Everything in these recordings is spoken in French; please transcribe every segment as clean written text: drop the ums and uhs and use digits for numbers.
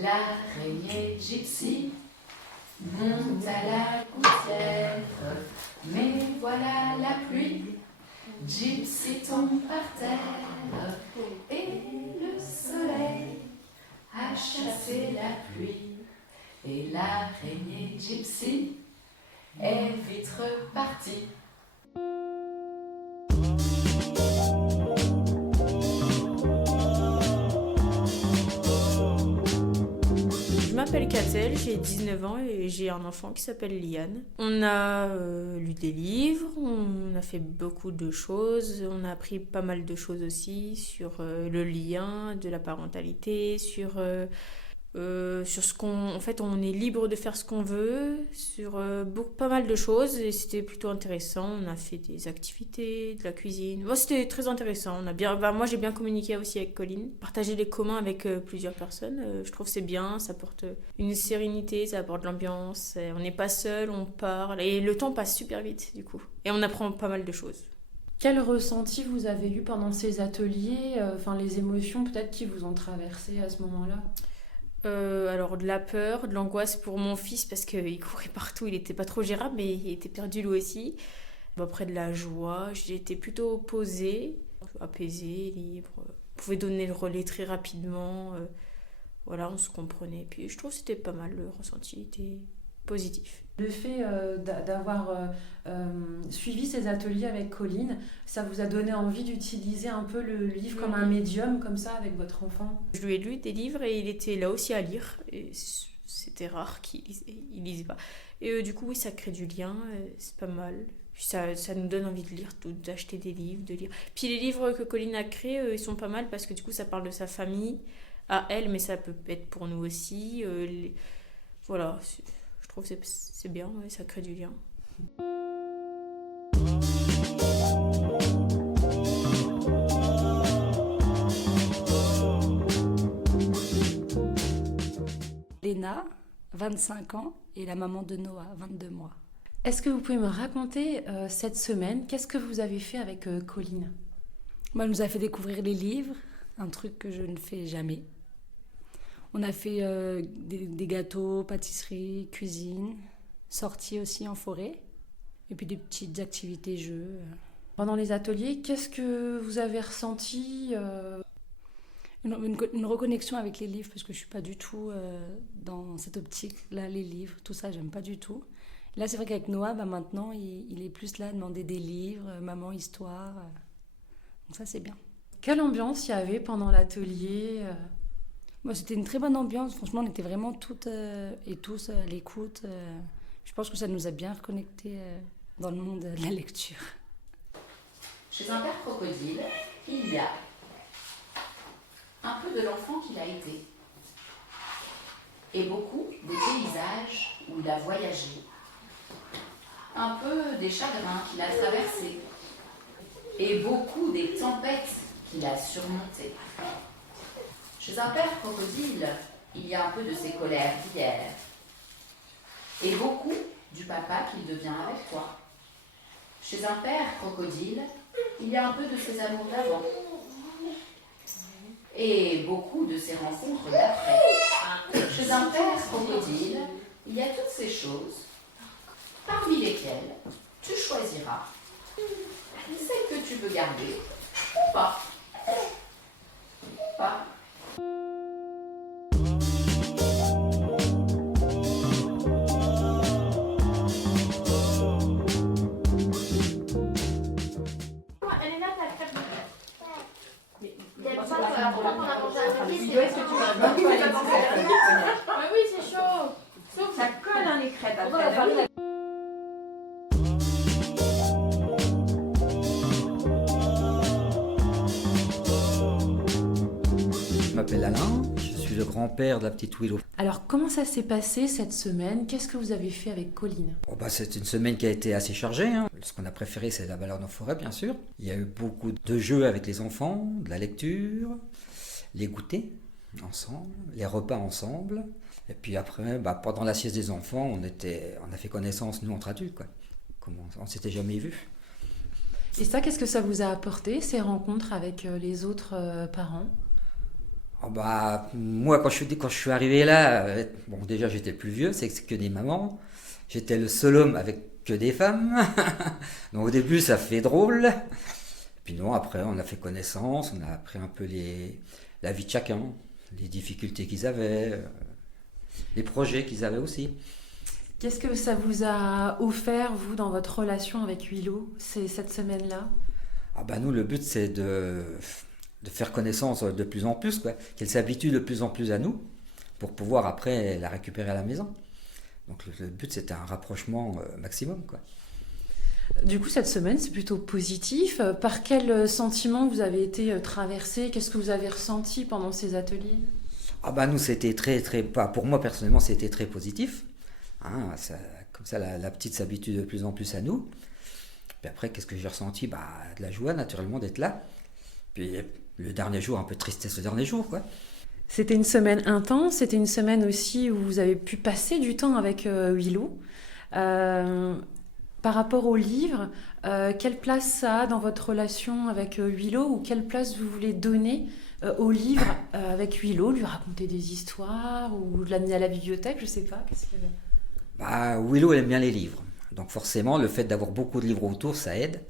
L'araignée gypsy monte à la gouttière, mais voilà la pluie. Gypsy tombe par terre et le soleil a chassé la pluie. Et l'araignée gypsy est vite repartie. Je m'appelle Catel, j'ai 19 ans et j'ai un enfant qui s'appelle Liane. On a lu des livres, on a fait beaucoup de choses, on a appris pas mal de choses aussi sur le lien, de la parentalité, sur ce qu'on... En fait, on est libre de faire ce qu'on veut, sur pas mal de choses et c'était plutôt intéressant. On a fait des activités, de la cuisine. Bon, c'était très intéressant. Moi, j'ai bien communiqué aussi avec Colline. Partager les communs avec plusieurs personnes, je trouve que c'est bien. Ça apporte une sérénité, ça apporte de l'ambiance. On n'est pas seul, on parle et le temps passe super vite du coup. Et on apprend pas mal de choses. Quel ressenti vous avez eu pendant ces ateliers, les émotions peut-être qui vous ont traversé à ce moment-là? Alors de la peur, de l'angoisse pour mon fils parce qu'il courait partout, il était pas trop gérable mais il était perdu lui aussi. Après de la joie, j'étais plutôt posée, apaisée, libre. On pouvait donner le relais très rapidement, voilà, on se comprenait. Puis je trouve que c'était pas mal, le ressenti était positif. Le fait d'avoir suivi ces ateliers avec Colline, ça vous a donné envie d'utiliser un peu le livre comme un médium, comme ça, avec votre enfant? Je lui ai lu des livres et il était là aussi à lire. Et c'était rare qu'il lisait pas. Et du coup, oui, ça crée du lien, c'est pas mal. Puis ça nous donne envie de lire, d'acheter des livres, de lire. Puis les livres que Colline a créés, ils sont pas mal parce que du coup, ça parle de sa famille à elle, mais ça peut être pour nous aussi. Voilà, je trouve que c'est bien, ouais, ça crée du lien. Léna, 25 ans, et la maman de Noah, 22 mois. Est-ce que vous pouvez me raconter cette semaine, qu'est-ce que vous avez fait avec Colline? Elle nous a fait découvrir les livres, un truc que je ne fais jamais. On a fait des gâteaux, pâtisserie, cuisine, sorties aussi en forêt, et puis des petites activités, jeux. Pendant les ateliers, qu'est-ce que vous avez ressenti Une reconnexion avec les livres, parce que je ne suis pas du tout dans cette optique-là, les livres, tout ça, j'aime pas du tout. Là, c'est vrai qu'avec Noah, maintenant, il est plus là à demander des livres, maman, histoire. Donc ça, c'est bien. Quelle ambiance il y avait pendant l'atelier C'était une très bonne ambiance. Franchement, on était vraiment toutes et tous à l'écoute. Je pense que ça nous a bien reconnectés dans le monde de la lecture. Chez un père crocodile, il y a un peu de l'enfant qu'il a été et beaucoup des paysages où il a voyagé, un peu des chagrins qu'il a traversés et beaucoup des tempêtes qu'il a surmontées. Chez un père crocodile, il y a un peu de ses colères d'hier et beaucoup du papa qu'il devient avec toi. Chez un père crocodile, il y a un peu de ses amours d'avant et beaucoup de ses rencontres d'après. Chez un père crocodile, il y a toutes ces choses, parmi lesquelles tu choisiras celle que tu veux garder ou pas. Pas. Oui, c'est chaud. Sauf ça colle les crêpes après. Je m'appelle Alain, je suis le grand-père de la petite Willow. Alors, comment ça s'est passé cette semaine? Qu'est-ce que vous avez fait avec Colline? C'est une semaine qui a été assez chargée. Ce qu'on a préféré, c'est la balade en forêt, bien sûr. Il y a eu beaucoup de jeux avec les enfants, de la lecture, les goûters ensemble, les repas ensemble. Et puis après, pendant la sieste des enfants, on a fait connaissance, nous, entre adultes, quoi. On ne s'était jamais vus. Et ça, qu'est-ce que ça vous a apporté, ces rencontres avec les autres parents? Ah bah, moi, quand je suis arrivé là, bon, déjà j'étais le plus vieux, c'est que des mamans. J'étais le seul homme avec que des femmes. Donc au début, ça fait drôle. Puis non, après, on a fait connaissance, on a appris un peu la vie de chacun, les difficultés qu'ils avaient, les projets qu'ils avaient aussi. Qu'est-ce que ça vous a offert, vous, dans votre relation avec Willow, cette semaine-là? Ah bah nous, le but, c'est de faire connaissance de plus en plus, quoi. Qu'elle s'habitue de plus en plus à nous, pour pouvoir après la récupérer à la maison. Donc le but, c'était un rapprochement maximum, quoi. Du coup, cette semaine, c'est plutôt positif. Par quel sentiment vous avez été traversé? Qu'est-ce que vous avez ressenti pendant ces ateliers? Ah bah nous, c'était pour moi personnellement, c'était très positif. Hein, comme ça, la petite s'habitue de plus en plus à nous. Puis après, qu'est-ce que j'ai ressenti? Bah, de la joie, naturellement, d'être là. Puis le dernier jour, un peu de tristesse le dernier jour, quoi. C'était une semaine intense, c'était une semaine aussi où vous avez pu passer du temps avec Willow. Par rapport au livre, quelle place ça a dans votre relation avec Willow, ou quelle place vous voulez donner au livre avec Willow, lui raconter des histoires ou l'amener à la bibliothèque, je sais pas. Bah, Willow, elle aime bien les livres. Donc forcément, le fait d'avoir beaucoup de livres autour, ça aide.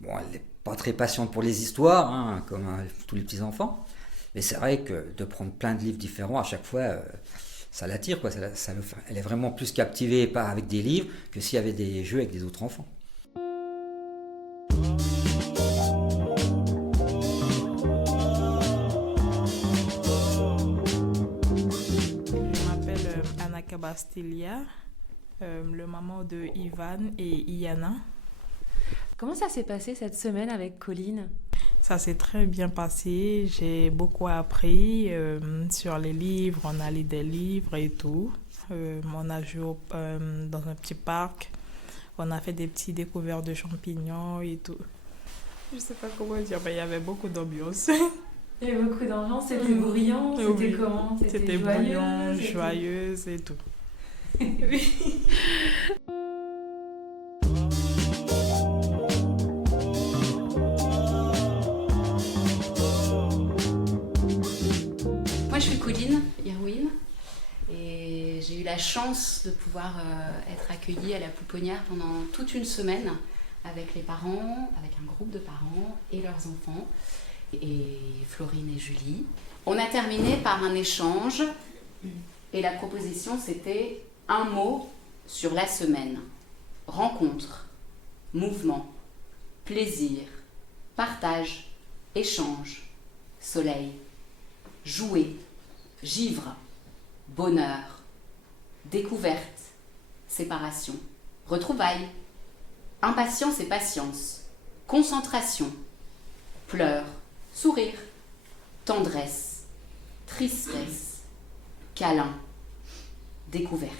Bon, elle n'est pas très patiente pour les histoires, hein, comme tous les petits-enfants. Mais c'est vrai que de prendre plein de livres différents à chaque fois, ça l'attire, quoi. Elle est vraiment plus captivée avec des livres que s'il y avait des jeux avec des autres enfants. Je m'appelle Anaka Bastilia, le maman de Ivan et Iana. Comment ça s'est passé cette semaine avec Colline? Ça s'est très bien passé, j'ai beaucoup appris sur les livres, on a lu des livres et tout. On a joué dans un petit parc, on a fait des petites découvertes de champignons et tout. Je sais pas comment dire, mais il y avait beaucoup d'ambiance. Il y avait beaucoup d'ambiance, c'était bruyant, c'était Oui. comment? C'était brillant, joyeuse et tout. Moi, je suis Colline Irwin et j'ai eu la chance de pouvoir être accueillie à la Pouponnière pendant toute une semaine avec les parents, avec un groupe de parents et leurs enfants, et Florine et Julie. On a terminé par un échange et la proposition, c'était un mot sur la semaine. Rencontre, mouvement, plaisir, partage, échange, soleil, jouer, givre, bonheur, découverte, séparation, retrouvailles, impatience et patience, concentration, pleurs, sourire, tendresse, tristesse, câlin, découverte,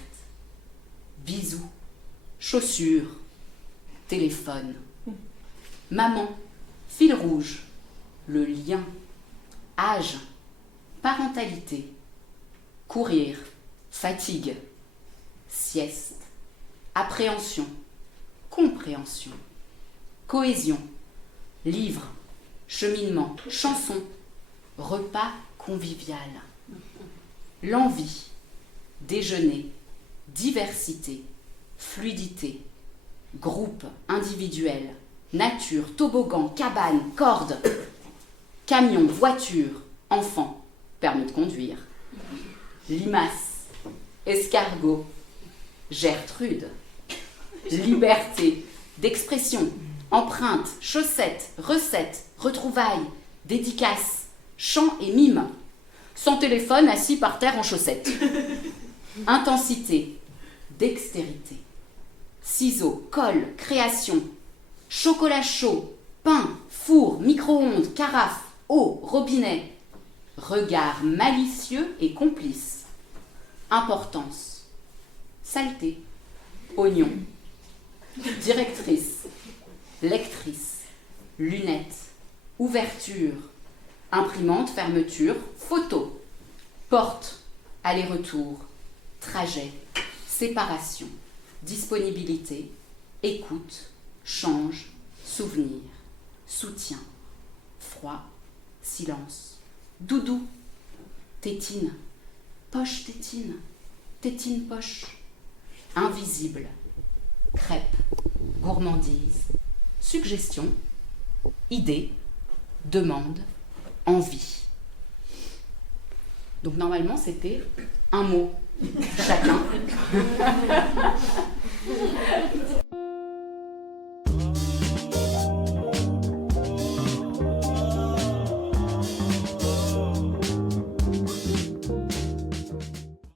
bisous, chaussures, téléphone, maman, fil rouge, le lien, âge, parentalité, courir, fatigue, sieste, appréhension, compréhension, cohésion, livre, cheminement, chanson, repas convivial, l'envie, déjeuner, diversité, fluidité, groupe, individuel, nature, toboggan, cabane, corde, camion, voiture, enfant, permis de conduire, limace, escargot, Gertrude, liberté, d'expression, empreinte, chaussettes, recettes, retrouvailles, dédicaces, chant et mime, sans téléphone assis par terre en chaussettes, intensité, dextérité, ciseaux, colle, création, chocolat chaud, pain, four, micro-ondes, carafe, eau, robinet, regard malicieux et complice, importance, saleté, oignon, directrice, lectrice, lunettes, ouverture, imprimante, fermeture, photo, porte, aller-retour, trajet, séparation, disponibilité, écoute, change, souvenir, soutien, froid, silence, doudou, tétine, poche tétine, tétine poche, invisible, crêpe, gourmandise, suggestion, idée, demande, envie. Donc normalement c'était un mot chacun.